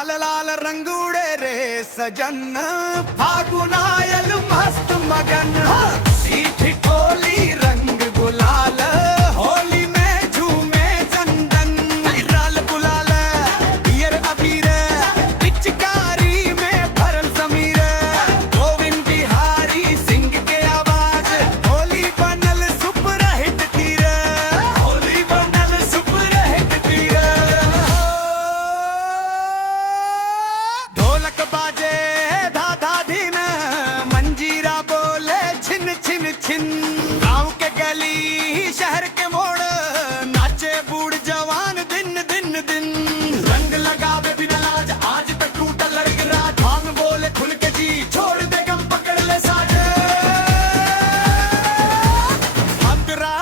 लाल लाल रंग उड़े रे सजन, फागुनायल मस्त मगन। सीठ ठोली रंग गुलाल, होली में झूमे चंदन। लाल गुलाल पियर अबीर, पिचकारी में भरल समीर। गोविंद बिहारी सिंह के आवाज, होली बनल सुपर हिट तीर। होली बनल सुपर हिट तीर। ढोलक बाजे धा धा धीन, मंजीरा बोले छिन छिन छिन। गाँव के गली शहर के मोड़, नाचे बूढ़ जवान दिन दिन दिन। रंग लगावे बिना लाज, आज तक टूटा लड़क राज। भांग बोले खुल के जी, छोड़ दे गम पकड़ ले साज। अंतरा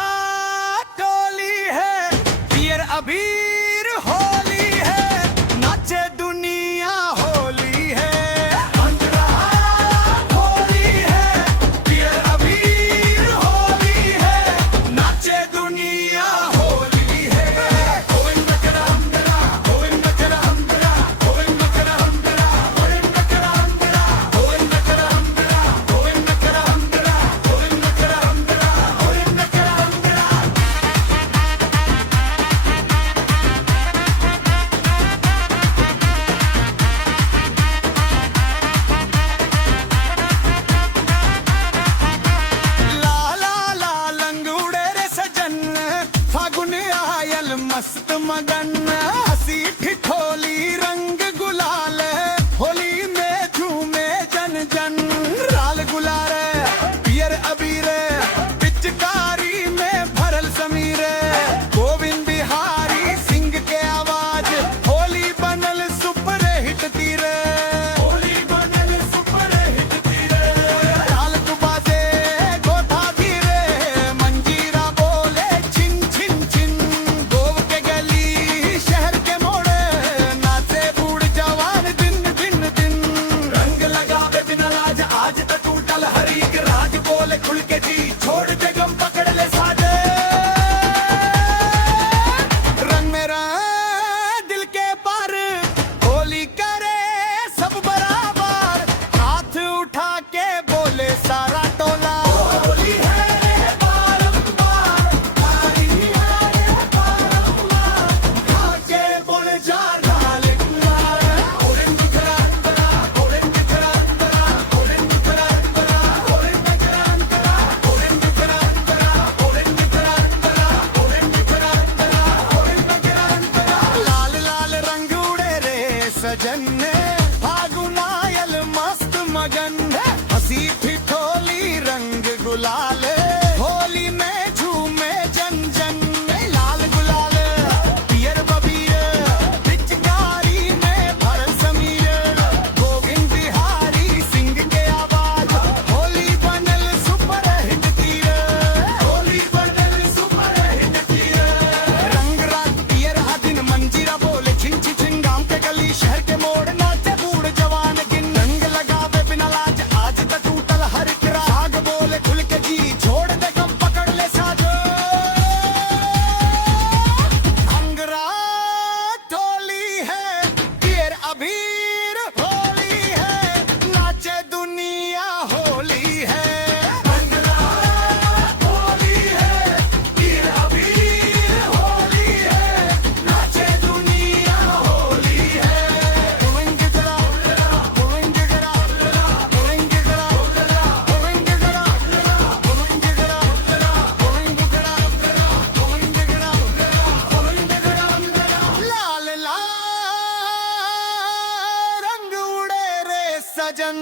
टोली है, पियर अबीर होली है, नाचे दुनिया होली है। अंतरा होली है, पियर अबीर होली है, नाचे दुनिया होली है। गोविंद करा अंतरा, गोविंद करा अंतरा, गोविंद करा अंतरा, गोविंद करा अंतरा, गोविंद करा अंतरा, गोविंद करा अंतरा, गोविंद करा अंतरा, गोविंद करा अंतरा। लाला लाल अंगूड़े रे सजन, फागुन आयल मस्त मगन। हसी ठिठोली रंग गुलाल, होली में झूमे जन जन। लाल गुलाल पियर अबीर, पिचकारी में भरल समीर। गोविंद बिहारी सिंह के आवाज, होली बनल सुपर हिट तीर। होली बनल सुपर हिट तीर। लाल बाजे गोधा धीरे, मंजीरा बोले छिन छिन छिन। गोव के गली शहर के मोड़, नाचे बूढ़ जवान दिन दिन दिन। रंग लगावे बिना लाज, आज तक टूटल हर एक राज। बोले खुल के जी, छोड़ दे गम पकड़ ले साज। रंग मेरा दिल के पार, होली करे सब बराबर। हाथ उठा के बोले सारा टोला, होली है रे बारंबार, तारी है रे बारंबार। आके बोले जा लाल गुलाल, ओरेंज करा अंतरा, ओरेंज करा अंतरा, ओरेंज करा अंतरा, ओरेंज करा अंतरा, ओरेंज करा अंतरा, ओरेंज करा अंतरा, ओरेंज करा अंतरा, ओरेंज करा अंतरा। लाल लाल रंग उड़े रे सजन, फागुनायल मस्त मगन। हसी ठिठोली रंग गुलाल, होली में झूमे जन जन। लाल गुलाल पियर बबीर, पिचकारी में भरल समीर। गोविंद बिहारी सिंह के आवाज, होली बनल सुपर हिट तीर। होली बनल सुपर हिट तीर। रंग रात पियर दिन, मंजीरा बोले छिन छिन छिन। गाँव के गली शहर के मोड़, नाचे बूढ़ जवान गिन। रंग लगावे बिना लाज, आज तक टूटल हर एक राज। भाग बोले खुल के जी, छोड़ दे गम पकड़ ले साज। अंगरा टोली है, पियर अबीर होली है, नाचे दुनिया होली है। अंगरा टोली है, पियर अबीर होली है, नाचे दुनिया होली है। गोविंद करा गोविंद करा गोविंद करा गोविंद करा गोविंद करा गोविंद करा गोविंद करा गोविंद करा। लाल लाल रंग उड़े रे सजन,